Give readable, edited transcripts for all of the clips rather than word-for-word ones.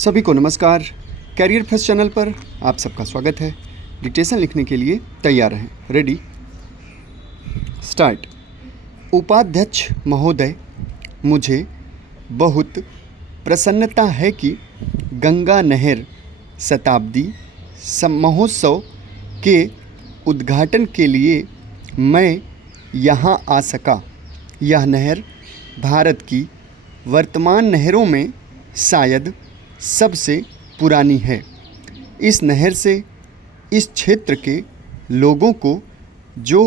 सभी को नमस्कार। कैरियर फर्स्ट चैनल पर आप सबका स्वागत है। डिक्टेशन लिखने के लिए तैयार हैं। Ready, start. उपाध्यक्ष महोदय, मुझे बहुत प्रसन्नता है कि गंगा नहर शताब्दी महोत्सव के उद्घाटन के लिए मैं यहाँ आ सका। यह नहर भारत की वर्तमान नहरों में शायद सबसे पुरानी है। इस नहर से इस क्षेत्र के लोगों को जो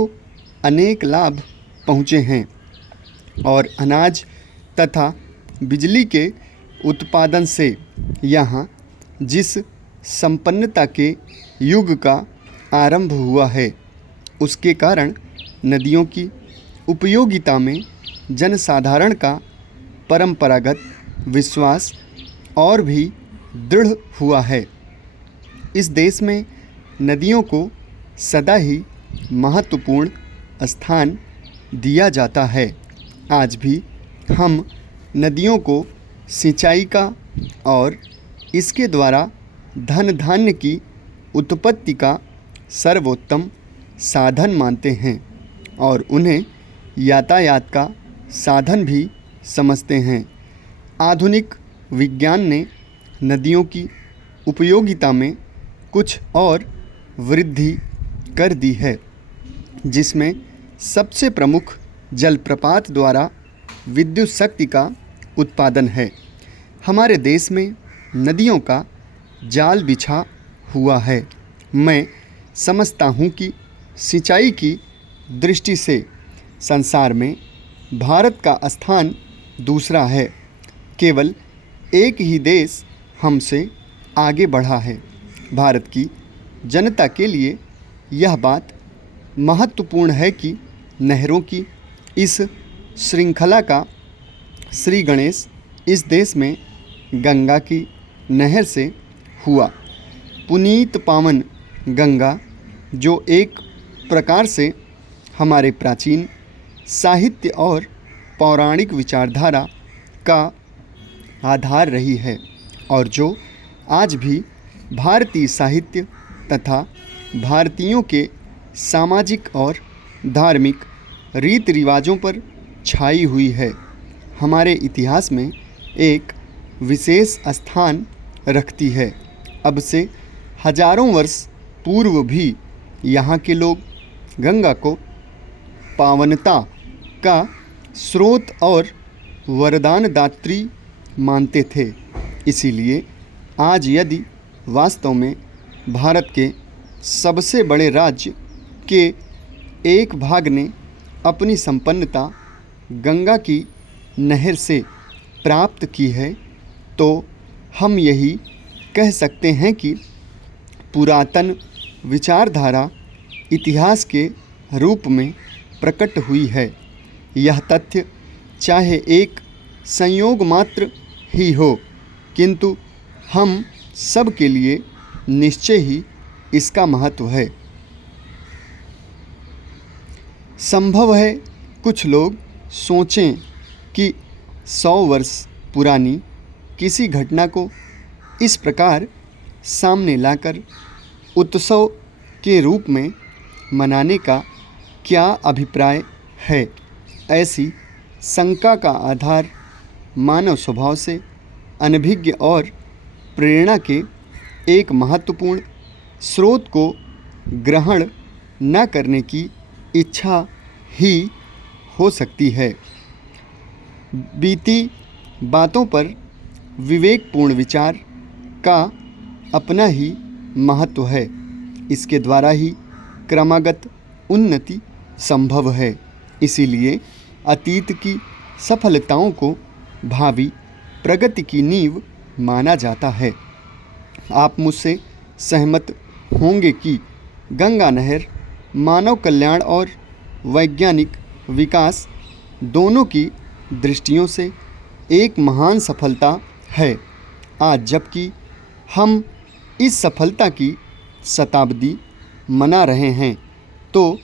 अनेक लाभ पहुँचे हैं और अनाज तथा बिजली के उत्पादन से यहाँ जिस संपन्नता के युग का आरंभ हुआ है, उसके कारण नदियों की उपयोगिता में जनसाधारण का परंपरागत विश्वास और भी दृढ़ हुआ है। इस देश में नदियों को सदा ही महत्वपूर्ण स्थान दिया जाता है। आज भी हम नदियों को सिंचाई का और इसके द्वारा धन धान्य की उत्पत्ति का सर्वोत्तम साधन मानते हैं और उन्हें यातायात का साधन भी समझते हैं। आधुनिक विज्ञान ने नदियों की उपयोगिता में कुछ और वृद्धि कर दी है, जिसमें सबसे प्रमुख जलप्रपात द्वारा विद्युत शक्ति का उत्पादन है। हमारे देश में नदियों का जाल बिछा हुआ है। मैं समझता हूँ कि सिंचाई की दृष्टि से संसार में भारत का स्थान दूसरा है। केवल एक ही देश हमसे आगे बढ़ा है। भारत की जनता के लिए यह बात महत्वपूर्ण है कि नहरों की इस श्रृंखला का श्री गणेश इस देश में गंगा की नहर से हुआ। पुनीत पावन गंगा, जो एक प्रकार से हमारे प्राचीन साहित्य और पौराणिक विचारधारा का आधार रही है और जो आज भी भारतीय साहित्य तथा भारतीयों के सामाजिक और धार्मिक रीति रिवाजों पर छाई हुई है, हमारे इतिहास में एक विशेष स्थान रखती है। अब से हजारों वर्ष पूर्व भी यहाँ के लोग गंगा को पावनता का स्रोत और वरदान दात्री मानते थे। इसीलिए आज यदि वास्तव में भारत के सबसे बड़े राज्य के एक भाग ने अपनी संपन्नता गंगा की नहर से प्राप्त की है, तो हम यही कह सकते हैं कि पुरातन विचारधारा इतिहास के रूप में प्रकट हुई है। यह तथ्य चाहे एक संयोग मात्र ही हो, किंतु हम सब के लिए निश्चय ही इसका महत्व है। संभव है कुछ लोग सोचें कि 100 वर्ष पुरानी किसी घटना को इस प्रकार सामने लाकर उत्सव के रूप में मनाने का क्या अभिप्राय है। ऐसी शंका का आधार मानव स्वभाव से अनभिज्ञ और प्रेरणा के एक महत्वपूर्ण स्रोत को ग्रहण न करने की इच्छा ही हो सकती है। बीती बातों पर विवेकपूर्ण विचार का अपना ही महत्व है। इसके द्वारा ही क्रमागत उन्नति संभव है। इसीलिए अतीत की सफलताओं को भावी प्रगति की नींव माना जाता है। आप मुझसे सहमत होंगे कि गंगा नहर मानव कल्याण और वैज्ञानिक विकास दोनों की दृष्टियों से एक महान सफलता है। आज जबकि हम इस सफलता की शताब्दी मना रहे हैं, तो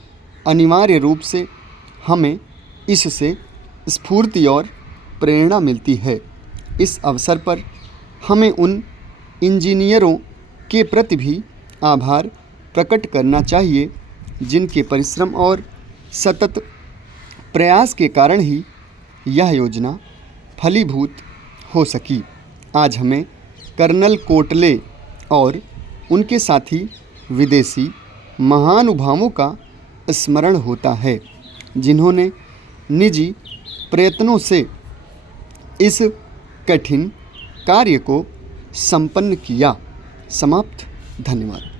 अनिवार्य रूप से हमें इससे स्फूर्ति और प्रेरणा मिलती है। इस अवसर पर हमें उन इंजीनियरों के प्रति भी आभार प्रकट करना चाहिए, जिनके परिश्रम और सतत प्रयास के कारण ही यह योजना फलीभूत हो सकी। आज हमें कर्नल कोटले और उनके साथी विदेशी महानुभावों का स्मरण होता है, जिन्होंने निजी प्रयत्नों से इस कठिन कार्य को संपन्न किया। समाप्त। धन्यवाद।